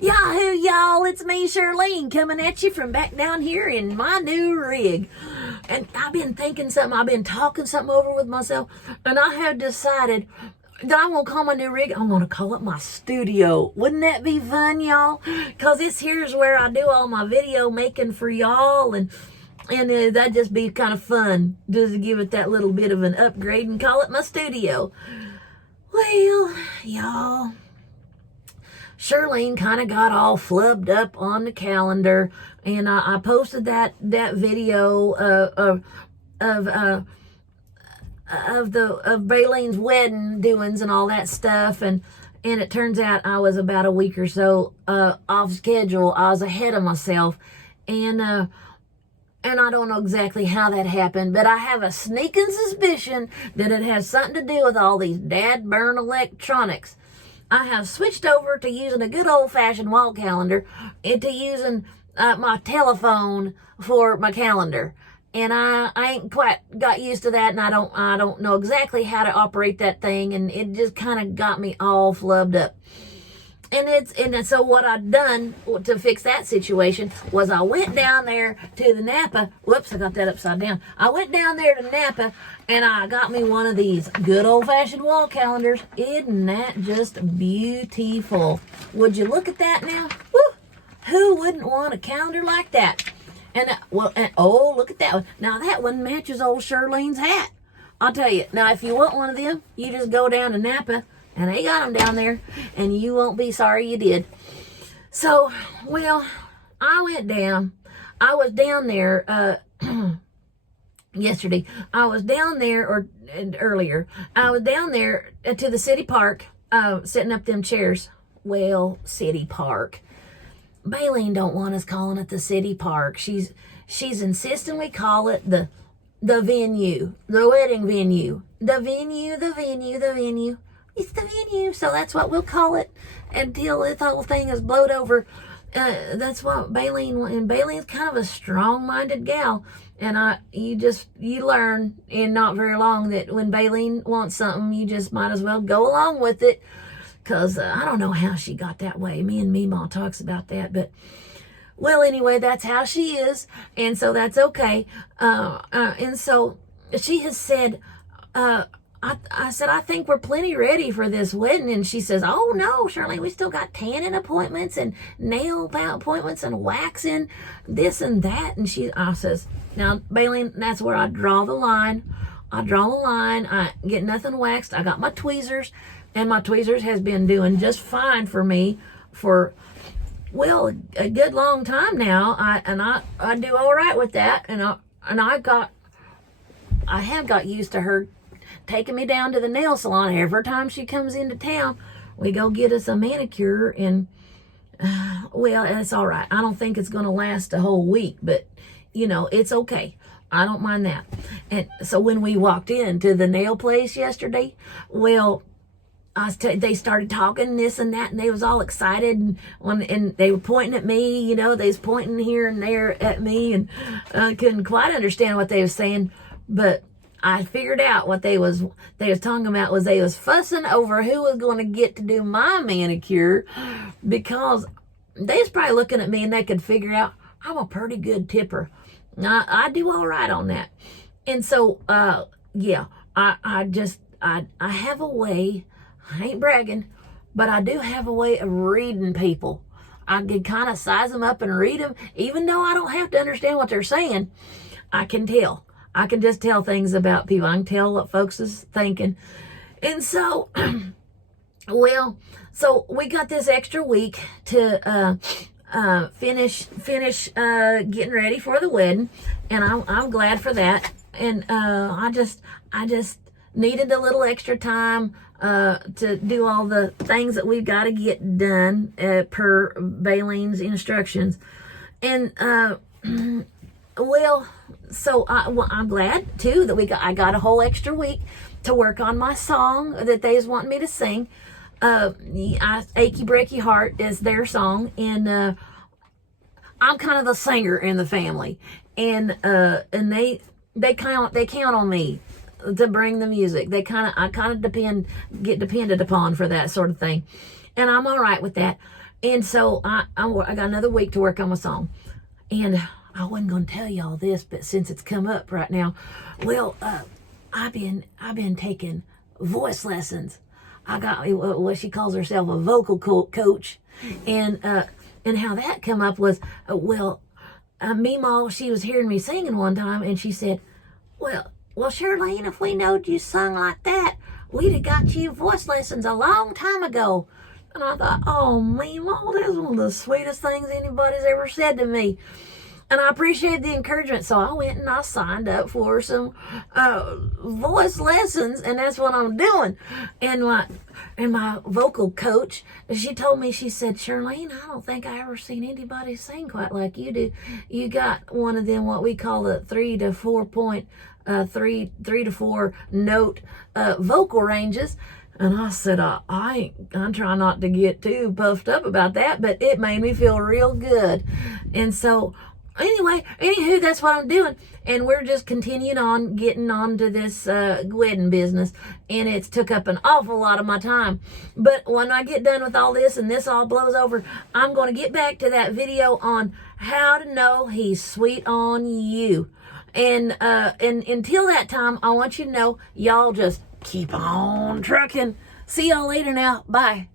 Yahoo, y'all, it's me, Shirlene, coming at you from back down here in my new rig. And I've been thinking something, I've been talking something over with myself, and I have decided that I'm going to call my new rig, I'm going to call it my studio. Wouldn't that be fun, y'all? Because this here's where I do all my video making for y'all, and that'd just be kind of fun, just to give it that little bit of an upgrade and call it my studio. Well, y'all, Shirlene kind of got all flubbed up on the calendar, and I posted that video of Baylene's wedding doings and all that stuff, and it turns out I was about a week or so off schedule. I was ahead of myself, and I don't know exactly how that happened, but I have a sneaking suspicion that it has something to do with all these dad-burn electronics. I have switched over to using a good old-fashioned wall calendar into using my telephone for my calendar. And I ain't quite got used to that, and I don't know exactly how to operate that thing, and it just kind of got me all flubbed up. And so what I've done to fix that situation was I went down there to the Napa. Whoops, I got that upside down. I went down there to Napa, and I got me one of these good old-fashioned wall calendars. Isn't that just beautiful? Would you look at that now? Woo! Who wouldn't want a calendar like that? Oh, look at that one. Now, that one matches old Shirlene's hat. I'll tell you. Now, if you want one of them, you just go down to Napa, and they got them down there, and you won't be sorry you did. So, well, I went down. I was down there yesterday. I was down there, earlier. I was down there to the city park, setting up them chairs. Well, city park. Baylene don't want us calling it the city park. She's insisting we call it the venue, the wedding venue. The venue. It's the venue, so that's what we'll call it until this whole thing is blowed over. That's what Baylene, and Baylene's kind of a strong-minded gal, and you learn in not very long that when Baylene wants something, you just might as well go along with it, because I don't know how she got that way. Me and Meemaw talks about that, but well, anyway, that's how she is, and so that's okay. And so she has said, I said, I think we're plenty ready for this wedding. And she says, oh, no, Shirley, we still got tanning appointments and nail appointments and waxing, this and that. And I says, now, Baylene, that's where I draw the line. I get nothing waxed. I got my tweezers, and my tweezers has been doing just fine for me for, well, a good long time now. I do all right with that. And I have got used to her taking me down to the nail salon every time she comes into town. We go get us a manicure, and well, it's all right. I don't think it's going to last a whole week, but it's okay. I don't mind that. And so when we walked into the nail place yesterday, well, they started talking this and that, and they was all excited, and they were pointing at me. They was pointing here and there at me, and I couldn't quite understand what they was saying, but I figured out what they was talking about was they was fussing over who was going to get to do my manicure, because they was probably looking at me and they could figure out I'm a pretty good tipper. I do all right on that. And so, yeah, I have a way, I ain't bragging, but I do have a way of reading people. I can kind of size them up and read them, even though I don't have to understand what they're saying. I can tell. I can just tell things about people. I can tell what folks is thinking. And so, well, so we got this extra week to finish getting ready for the wedding, and I'm glad for that. And I just needed a little extra time to do all the things that we've got to get done per Baylene's instructions. And well, so I'm glad too that I got a whole extra week to work on my song that they was wanting me to sing. Achy Breaky Heart is their song, and I'm kind of the singer in the family, and they count on me to bring the music. I kind of get depended upon for that sort of thing, and I'm all right with that. And so I got another week to work on my song. And I wasn't going to tell you all this, but since it's come up right now, well, I've been taking voice lessons. I got what she calls herself a vocal coach, and how that come up was, Meemaw, she was hearing me singing one time, and she said, well, Shirlene, if we knowed you sung like that, we'd have got you voice lessons a long time ago. And I thought, oh, Meemaw, that's one of the sweetest things anybody's ever said to me. And I appreciate the encouragement. So I went and I signed up for some voice lessons, and that's what I'm doing. And my vocal coach, she told me, she said, Shirlene, I don't think I ever seen anybody sing quite like you do. You got one of them, what we call the 3 to 4 point, 3 to 4 note vocal ranges. And I said, I'm trying not to get too puffed up about that, but it made me feel real good. And so, anywho, that's what I'm doing. And we're just continuing on, getting on to this wedding business. And it's took up an awful lot of my time. But when I get done with all this and this all blows over, I'm going to get back to that video on how to know he's sweet on you. And until that time, I want you to know, y'all just keep on trucking. See y'all later now. Bye.